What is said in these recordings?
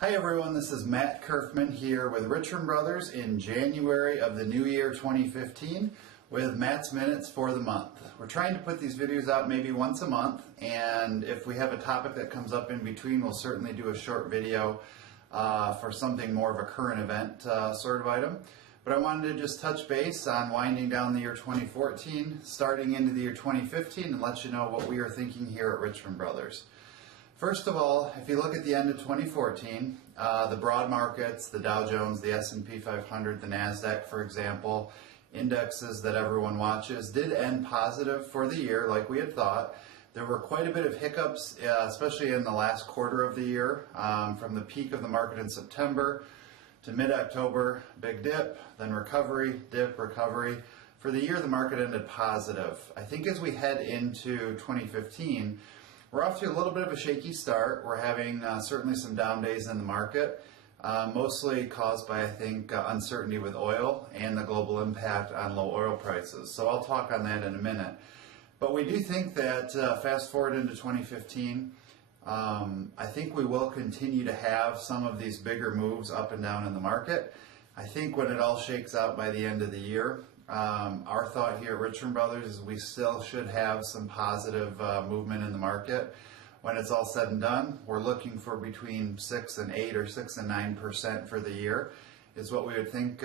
Hi everyone, this is Matt Kerfman here with Richmond Brothers in January of the new year 2015 with Matt's Minutes for the month. We're trying to put these videos out maybe once a month, and if we have a topic that comes up in between, we'll certainly do a short video for something more of a current event sort of item. But I wanted to just touch base on winding down the year 2014, starting into the year 2015, and let you know what we are thinking here at Richmond Brothers. First of all, if you look at the end of 2014, the broad markets, the Dow Jones, the S&P 500, the NASDAQ, for example, indexes that everyone watches, did end positive for the year like we had thought. There were quite a bit of hiccups, especially in the last quarter of the year, from the peak of the market in September to mid-October, big dip, then recovery, dip, recovery. For the year, the market ended positive. I think as we head into 2015, we're off to a little bit of a shaky start. We're having certainly some down days in the market, mostly caused by, I think, uncertainty with oil and the global impact on low oil prices. So I'll talk on that in a minute. But we do think that fast forward into 2015, I think we will continue to have some of these bigger moves up and down in the market. I think when it all shakes out by the end of the year, our thought here at Richmond Brothers is we still should have some positive movement in the market. When it's all said and done, we're looking for between 6 and 8 or 6 and 9% for the year is what we would think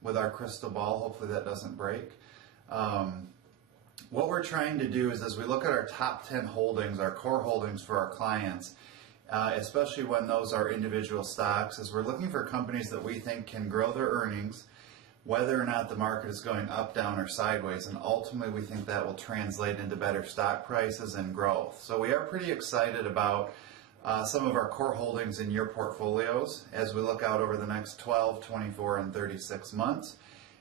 with our crystal ball. Hopefully that doesn't break. What we're trying to do is as we look at our top 10 holdings, our core holdings for our clients, especially when those are individual stocks, is we're looking for companies that we think can grow their earnings whether or not the market is going up, down, or sideways, and ultimately we think that will translate into better stock prices and growth. So we are pretty excited about some of our core holdings in your portfolios as we look out over the next 12, 24, and 36 months.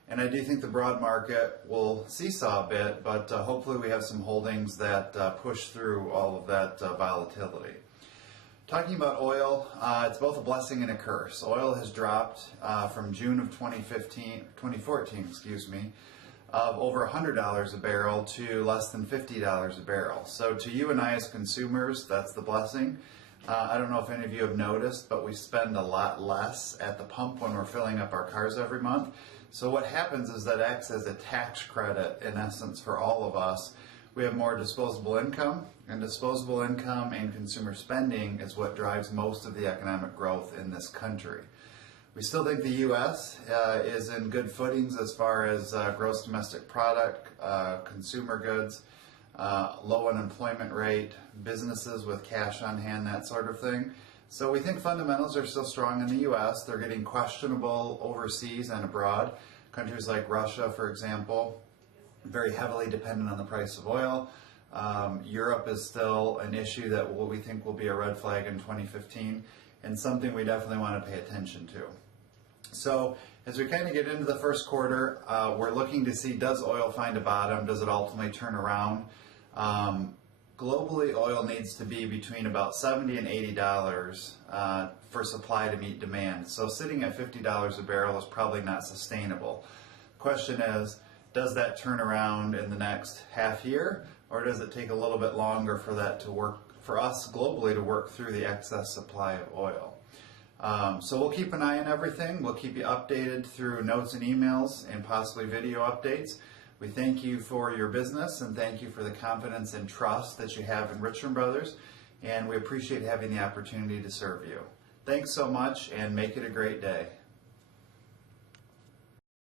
And I do think the broad market will seesaw a bit, but hopefully we have some holdings that push through all of that volatility. Talking about oil, it's both a blessing and a curse. Oil has dropped from June of 2014, of over $100 a barrel to less than $50 a barrel. So to you and I as consumers, that's the blessing. I don't know if any of you have noticed, but we spend a lot less at the pump when we're filling up our cars every month. So what happens is that acts as a tax credit, in essence, for all of us. We have more disposable income, and disposable income and consumer spending is what drives most of the economic growth in this country. We still think the U.S. is in good footings as far as gross domestic product, consumer goods, low unemployment rate, businesses with cash on hand, that sort of thing. So we think fundamentals are still strong in the U.S. They're getting questionable overseas and abroad. Countries like Russia, for example, very heavily dependent on the price of oil. Europe is still an issue that we think will be a red flag in 2015 and something we definitely want to pay attention to. So as we kind of get into the first quarter, we're looking to see, does oil find a bottom? Does it ultimately turn around? Globally, oil needs to be between about $70 and $80 for supply to meet demand. So sitting at $50 a barrel is probably not sustainable. The question is, does that turn around in the next half year, or does it take a little bit longer for that to work, for us globally to work through the excess supply of oil? So we'll keep an eye on everything. We'll keep you updated through notes and emails and possibly video updates. We thank you for your business and thank you for the confidence and trust that you have in Richmond Brothers, and we appreciate having the opportunity to serve you. Thanks so much, and make it a great day.